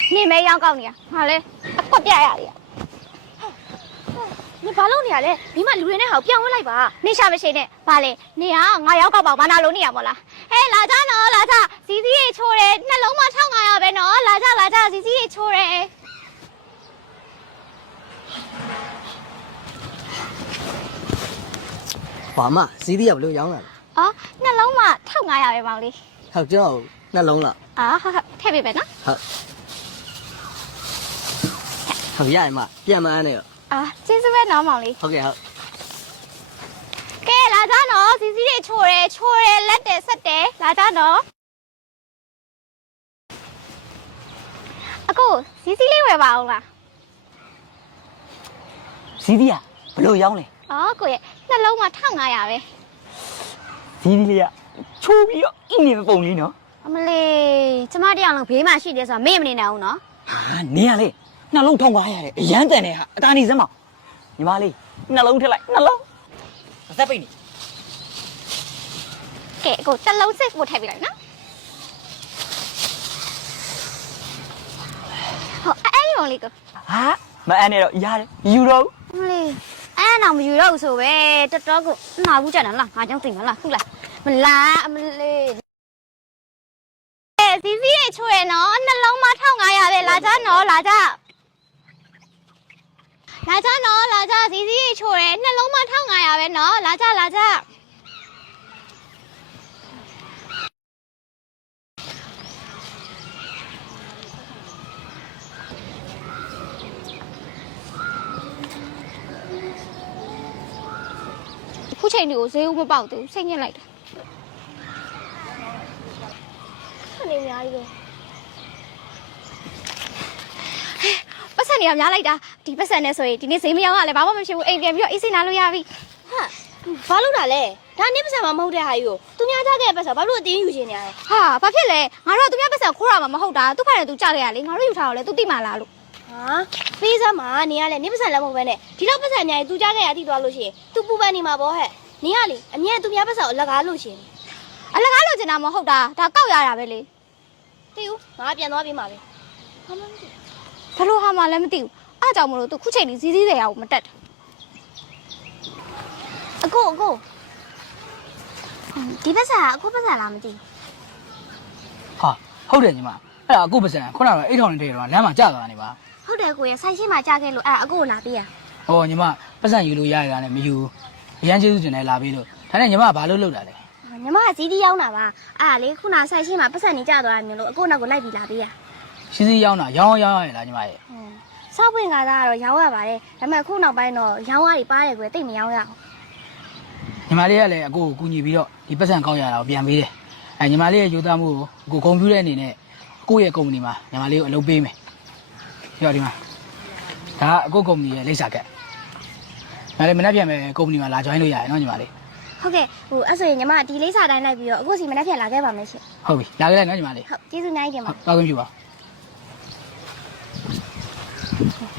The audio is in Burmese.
နေမဲရောက်ကောက်နေရဟာလေအကွက်ပြရရနေဘာလို့နေရလဲဒီမှာလူတွေနဲ့ဟောပြောင်းဝင်လိုက်ပါနေရှာမရှိနဲ့ဘာလဲနေကငါရောက်ကောက်ပါဘာနာလို့နေရမို့လားဟဲ့လာကြနော်လာကြစီစီရေချိုးတယ်နှလုံးမ1500ပဲနော်လာကြစီစီရေချိုးတယ်ဘာမှစီးသီးရဘလို့ရောင်းလာလဲအော်နှလုံးမ1500ပဲပေါင်လေးဟုတ်ကျွန်တော်နှလုံးလားဟုတ်ထည့်ပေးပဲနော်ဟုတ်ရရမပြန်မန်းနေရောကျေးဇူးပဲနော်မောင်လေးဟုတ်ကဲ့ဟုတ်ကဲလာကြနော်စီစီတွေချိုးတယ်လက်တယ်ဆက်တယ်လာကြနော်အခုစီစီလေးဝယ်ပါအောင်လားစီးသီးရဘလို့ရောင်းလဲကိုရဲ့နှလုံးမှာ1500ပဲစီးသီးလေးကချိုးပြီးတော့အင်းနေပုံလေးနော်အမလေးကျမတရားလုံးဘေးမှာရှိတယ်ဆိုတာမေ့မနေနိုင်ဘူးနော်နေရလေနှလုံး1500ရတယ်အရန်တန်တယ်ဟာအတားနေစမ်းမညီမလေးနှလုံးထက်လိုက်နှလုံးအသက်ပိတ်နေကဲအခုတစ်လုံးစစ်ကိုထည့်ပြလိုက်နော်အဲ့ဒီကောင်လေးကမအန်နဲ့တော့ရတယ်ယူတော့အမလေးအဲ့တော့မယူတော့ဘူးဆိုပဲတော်တော်ကိုနှာဘူးကြတယ်လားငါကြောင့်သိမလားဟုတ်လားမလားအမလေးစီစီရဲ့ချွေနော်နှလုံးမ1500ပဲလာကြနော်လာကြစီစီရဲ့ချွေနှလုံးမ1500ပဲနော်လာကြခုချိန်ဒီကိုဈေးဦးမပေါက်သေးဘူးစိတ်ညစ်လိုက်တယ်နေများကြီးပဲပတ်စံနေရများလိုက်တာဒီပတ်စံနဲ့ဆိုရင်ဒီနေ့ဈေးမရောက်ရလဲဘာမှမရှိဘူးအိမ်ပြန်ပြီးတော့အေးစိနာလို့ရပြီဘာလို့တာလဲဒါနေ့ပတ်စံမမဟုတ်တဲ့ဟာကြီးကိုသူများကြခဲ့ပတ်စံဘာလို့အတင်းယူချင်နေရလဲဘာဖြစ်လဲငါတို့ကသူများပတ်စံခိုးရမှာမဟုတ်တာသူ့ခါနဲ့သူကြခဲ့ရလေငါတို့ယူထားတော့လေသူတိမှလားလို့ပေးစမ်းမှာနေရလဲနေ့ပတ်စံလည်းမဟုတ်ပဲနဲ့ဒီလောက်ပတ်စံညာကြီးသူကြခဲ့ရတိသွားလို့ရှိရင်သူပူပန်နေမှာပေါ့ဟဲ့နေရလေအမြဲသူများပတ်စံကိုအလကားလို့ရှင်အလကားလို့ကျင်တာမဟုတ်တာဒါကောက်ရတာပဲလေသိဦးငါပြန်သွားပြီးမှာပဲဘလို့ဟာမှလည်းမသိဘူးအားကြောင့်မလို့သူခုချိန်ကြီးစီးစီးတယ်ရအောင်မတက်အကိုဒီပတ်စံအခုပတ်စံလားမသိဟာဟုတ်တယ်ညီမအဲ့ဒါအခုပတ်စံခုနကတော့8000နဲ့တည်းတော့လမ်းမှာကြာသွားနေပါဟုတ်တယ်ကိုရဆိုင်ရှိမှကြာခဲ့လို့အဲ့အကိုလာပေးရဟောညီမပတ်စံယူလို့ရရတာနဲ့မယူအရန်ကျေးဇူးတင်တယ်လာပေးလို့ဒါနဲ့ညီမကဘာလို့လုပ်တာလဲညီမကစီးတီးရောက်တာပါအဲ့လေခုနဆိုင်ရှိမှပတ်စံနေကြာသွားတယ်မျိုးလို့အကိုနောက်ကိုလိုက်ပြီးလာပေးရစီးရောက်တာရောင်းရလားညီမရဲ့စောက်ပွင့်ကားကတော့ရောင်းရပါတယ်ဒါပေမဲ့ခုနောက်ပိုင်းတော့ရောင်းရည်ပါတယ်ကွယ်တိတ်မရောင်းရအောင်ညီမလေးကလည်းအကိုကိုကူညီပြီးတော့ဒီပတ်စံကောက်ရတာကိုပြန်ပေးတယ်ညီမလေးရဲ့ယူသားမှုကိုအကိုဂုဏ်ပြုတဲ့အနေနဲ့ကိုယ့်ရဲ့ကုမ္ပဏီမှာညီမလေးကိုအလုပ်ပေးမယ်ပြောဒီမှာဒါအကိုကုမ္ပဏီရဲ့လိပ်စာကတ်ညီမလေးမနေ့ပြန်မယ်ကုမ္ပဏီမှာလာ join လို့ရတယ်နော်ညီမလေးဟုတ်ကဲ့အဲ့ဆိုရင်ညီမဒီလိပ်စာတိုင်းလိုက်ပြီးတော့အခုစီမနေ့ပြန်လာခဲ့ပါမယ်ရှင်ဟုတ်ပြီလာခဲ့လိုက်နော်ညီမလေးဟုတ်ကျေးဇူးအများကြီးတင်ပါတောင်းခွင့်ပြုပါ